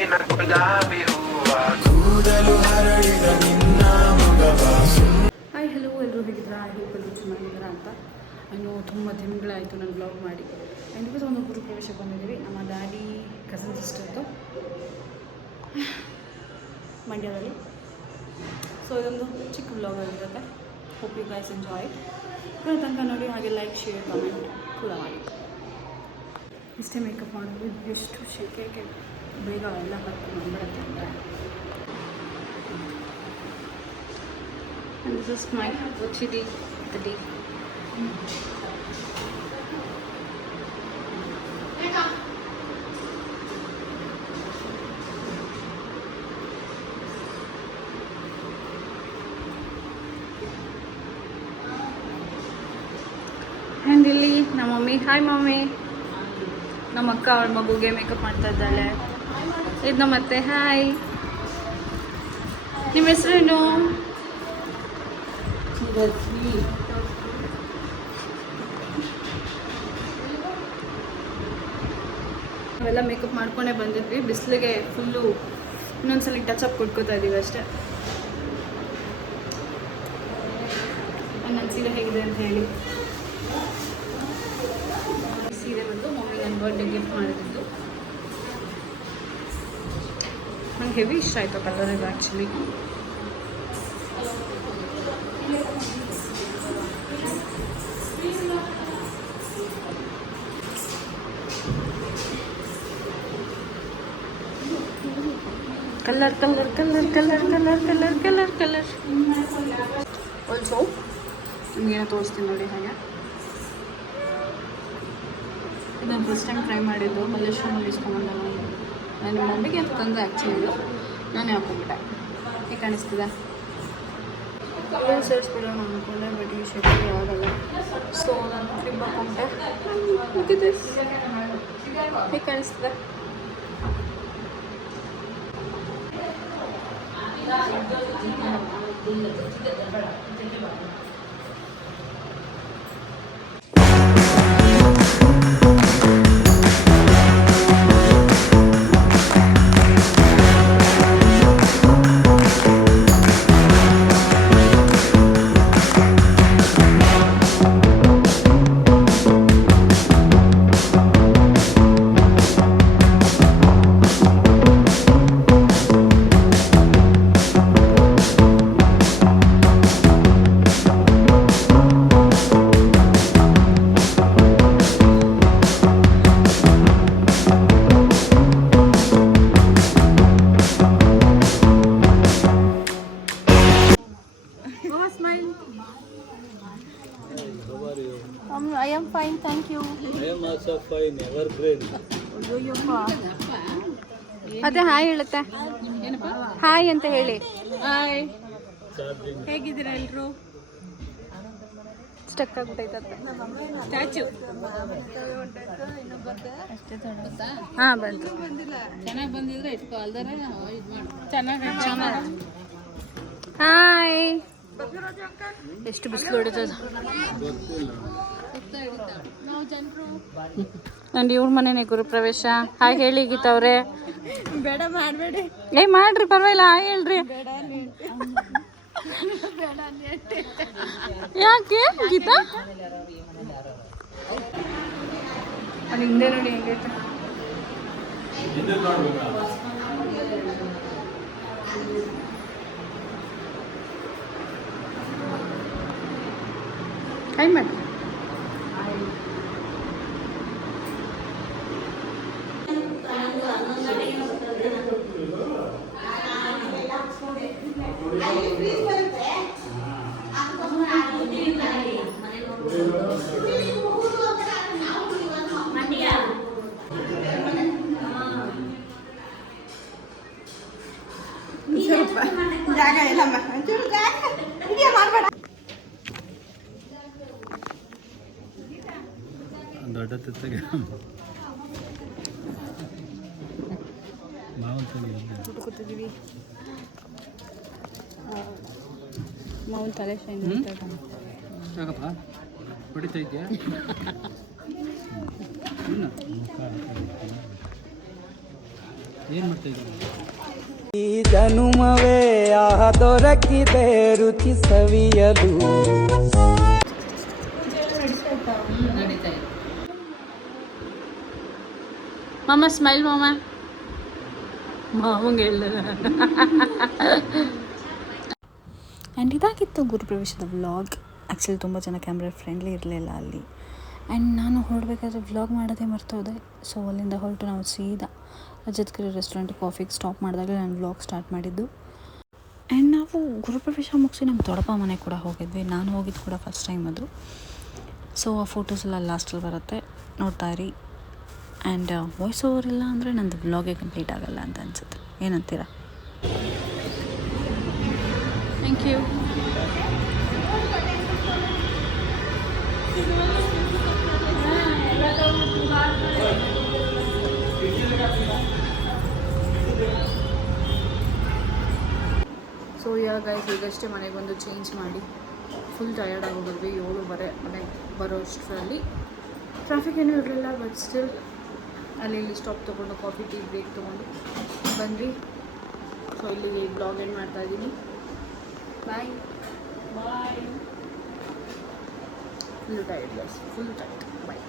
Hi hello, ಎಲ್ಲರೂ ಹೇಗಿದ್ದೀರಾ? I hope ಎಲ್ಲರೂ ಚೆನ್ನಾಗಿದ್ದೀರಾ ಅಂತ. ಇನ್ನು ತುಂಬ ದಿನಗಳಾಯಿತು ನಾನು ಬ್ಲಾಗ್ ಮಾಡಿ. ಇವತ್ತು ಒಂದು ಗುರುಪ್ರವೇಶಕ್ಕೆ ಬಂದಿದ್ದೀವಿ. ನಮ್ಮ ಡ್ಯಾಡಿ ಕಸಿನ್ ಸಿಸ್ಟರ್ದು ಮಂಡ್ಯದಲ್ಲಿ. ಸೊ ಇದೊಂದು ಚಿಕ್ಕ ಬ್ಲಾಗ್ ಆಗಿರುತ್ತೆ. Hope you guys enjoy. ಕೂಡ ತನಕ ನೋಡಿ, ಹಾಗೆ ಲೈಕ್, ಶೇರ್, ಕಮೆಂಟ್ ಕೂಡ ಮಾಡಿ. ಇಷ್ಟೇ ಮೇಕಪ್ ಮಾಡೋದು ಎಷ್ಟು ಶೆಕೆಗೆ ಬೇಗ ಎಲ್ಲ ಹತ್ತು ಬಂದ್ಬಿಡುತ್ತೆ ಅಂದರೆ. And this is my OTD of the day. And ಇಲ್ಲಿ ನಮ್ಮ ಮಮ್ಮಿ, ಹಾಯ್ ಮಮ್ಮಿ. ನಮ್ಮ ಅಕ್ಕ ಅವಳ ಮಗುಗೆ ಮೇಕಪ್ ಮಾಡ್ತಾ ಇದ್ದಾಳೆ. ಇದು ನಮ್ಮ ಅತ್ತೆ, ಹಾಯ್. ನಿಮ್ಮ ಹೆಸರೇನು? ನಾವೆಲ್ಲ ಮೇಕಪ್ ಮಾಡ್ಕೊಂಡೇ ಬಂದಿದ್ವಿ. ಬಿಸಿಲಿಗೆ ಫುಲ್ಲು ಇನ್ನೊಂದ್ಸಲ ಟಚ್ ಅಪ್ ಕೊಟ್ಕೋತಾ ಇದ್ದೀವಿ ಅಷ್ಟೇ. ನನ್ನ ಸೀರೆ ಹೇಗಿದೆ ಅಂತ ಹೇಳಿ. ಸೀರೆ ಬಂದು ಮಮ್ಮಿ ನನ್ನ ಬರ್ಡೇ ಗಿಫ್ಟ್ ಮಾಡಿದ್ದು. ನಂಗೆ ಹೆವಿ ಇಷ್ಟ ಆಯಿತು ಕಲರ್ ಇದು actually. Colour colour colour colour colour colour colour colour also ನಿಮಗೇನೋ ತೋರಿಸ್ತೀನಿ ನೋಡಿ. ಹಾಗೆ ನಾನು ಫಸ್ಟ್ ಟೈಮ್ ಟ್ರೈ ಮಾಡಿದ್ದು ಮಲ್ಲೇಶ್ವರಮಲ್ಲಿ ಇಸ್ಕೊಂಬಂದ. ನನ್ನ ಮಮ್ಮಿಗೆ ಅಂತ ತಂದೆ ಆ್ಯಕ್ಚುಲಿ ಇದು. ನಾನೇ ಹಾಕೊಂಡ್ಬಿಟ್ಟೆ. ಹೇಗೆ ಕಾಣಿಸ್ತಿದೆ? ಸೇರಿಸ್ಬಿಡೋಣ ಅಂದ್ಕೊಂಡೆ, ಬಟ್ ಈ ಶೆಟ್ಟಿಗೆ ಆಗಲ್ಲ. ಸೊ ನಾನು ಕ್ಲಿಪ್ ಹಾಕೊಂಡೆ. ಹೇಗೆ ಕಾಣಿಸ್ತಿದೆ? I am fine, thank you. I am also fine, evergreen. ಅದೇ ಹಾಯ್ ಹೇಳುತ್ತೆ. ಹಾಯ್ ಅಂತ ಹೇಳಿ. ಹಾಯ್, ಹೇಗಿದ್ದೀರಾ ಎಲ್ಲರೂ? ಸ್ಟಕ್ ಆಗ್ಬಿಟ್ಟೈತೆ ಸ್ಟ್ಯಾಚು. ಹಾಂ ಬಂತು. ಚೆನ್ನಾಗಿ ಬಂದಿದ್ರೆ ಇಟ್ಕೋ, ಅಲ್ದರೆ ಇದು ಮಾಡು. ಚೆನ್ನಾಗಿ ಹಾಯ್. ಎಷ್ಟು ಬಿಸಿಲು ಹೊಡಿತದ. ನಂದು ಇವ್ರ ಮನೆನೇ ಗುರುಪ್ರವೇಶ. ಹಾಯ್ ಹೇಳಿ ಗೀತವ್ರೆ. ಬೇಡ ಮಾಡಬೇಡಿ. ಮಾಡ್ರಿ, ಪರವಾಗಿಲ್ಲ. ಹಾಯ್ ಹೇಳ್ರಿ. ಯಾಕೆ ಗೀತಾ? ಅಲ್ಲಿ ಹಿಂದೆ ನೋಡಿ ಹೆಂಗೈತೆ. ಹಾಯ್ ಮಾಡಿ. ಜಾಗ ಇಲ್ಲಮ್ಮ, ಒಂಚೂರು ಜಾಗ ಇದೆಯಾ, ಮಾಡಬೇಡ. ದೊಡ್ಡ ತೆತ್ತಗೆ ಕೂತಿದ್ದೀವಿ. ಮಾವನ ತಲೆ ಶೈನ್ ಯಾಕಪ್ಪ ಹೊಡಿತಾ ಇದೆಯಾ? ಏನು ಮಾಡ್ತಾಯಿದ್ದೀನಿ? ಈ ಜನುಮವೇ ಆಹ ದೊರಕಿದೆ ರುಚಿ ಸವಿಯಲು. ಮಾಮ ಸ್ಮೈಲ್ ಮಾಮ. ಮಾವಂಗೆ ಹೇಳಿದ. ಆ್ಯಂಡ್ ಇದಾಗಿತ್ತು ಗುರುಪ್ರವೇಶದ ವ್ಲಾಗ್. ಆ್ಯಕ್ಚುಲಿ ತುಂಬ ಜನ ಕ್ಯಾಮ್ರಾ ಫ್ರೆಂಡ್ಲಿ ಇರಲಿಲ್ಲ ಅಲ್ಲಿ. ಆ್ಯಂಡ್ ನಾನು ಹೊರಡ್ಬೇಕಾದ್ರೆ ವ್ಲಾಗ್ ಮಾಡೋದೇ ಮರ್ತೋದೆ. ಸೊ ಅಲ್ಲಿಂದ ಹೊರಟು ನಾವು ಸೀದಾ ರಜತ್ಗಿರಿ ರೆಸ್ಟೋರೆಂಟ್ ಕಾಫಿಗೆ ಸ್ಟಾಪ್ ಮಾಡಿದಾಗಲೇ ನಾನು ವ್ಲಾಗ್ ಸ್ಟಾರ್ಟ್ ಮಾಡಿದ್ದು. ಆ್ಯಂಡ್ ನಾವು ಗುರುಪ್ರವೇಶ ಮುಗಿಸಿ ನಮ್ಮ ದೊಡ್ಡಪ್ಪ ಮನೆಗೆ ಕೂಡ ಹೋಗಿದ್ವಿ. ನಾನು ಹೋಗಿದ್ದು ಕೂಡ ಫಸ್ಟ್ ಟೈಮ್ ಅದು. ಸೊ ಆ ಫೋಟೋಸ್ ಎಲ್ಲ ಲಾಸ್ಟಲ್ಲಿ ಬರುತ್ತೆ, ನೋಡ್ತಾ ಇರಿ. ಆ್ಯಂಡ್ ವಾಯ್ಸ್ ಓವರ್ ಇಲ್ಲ ಅಂದರೆ ನಂದು ವ್ಲಾಗೇ ಕಂಪ್ಲೀಟ್ ಆಗೋಲ್ಲ ಅಂತ ಅನಿಸುತ್ತೆ. ಏನಂತೀರಾ? Thank you. ಸೊ ಗೈಸ್ ಈಗಷ್ಟೇ ಮನೆಗೆ ಬಂದು ಚೇಂಜ್ ಮಾಡಿ ಫುಲ್ ಟಯರ್ಡ್ ಆಗೋಗಿದ್ವಿ. 7:30 ಮನೆಗೆ ಬರೋ ಅಷ್ಟರಲ್ಲಿ ಟ್ರಾಫಿಕ್ ಏನೂ ಇರಲಿಲ್ಲ. ಬಟ್ ಸ್ಟಿಲ್ ಅಲ್ಲಿ ಇಲ್ಲಿ ಸ್ಟಾಪ್ ತೊಗೊಂಡು ಕಾಫಿ ಟೀ ಬ್ರೇಕ್ ತೊಗೊಂಡು ಬಂದ್ವಿ. ಸೊ ಇಲ್ಲಿಗೆ ಬ್ಲಾಗ್ ಎಂಡ್ ಮಾಡ್ತಾ ಇದ್ದೀನಿ. Bye bye. Full tired guys, full tired. ಬಾಯ್.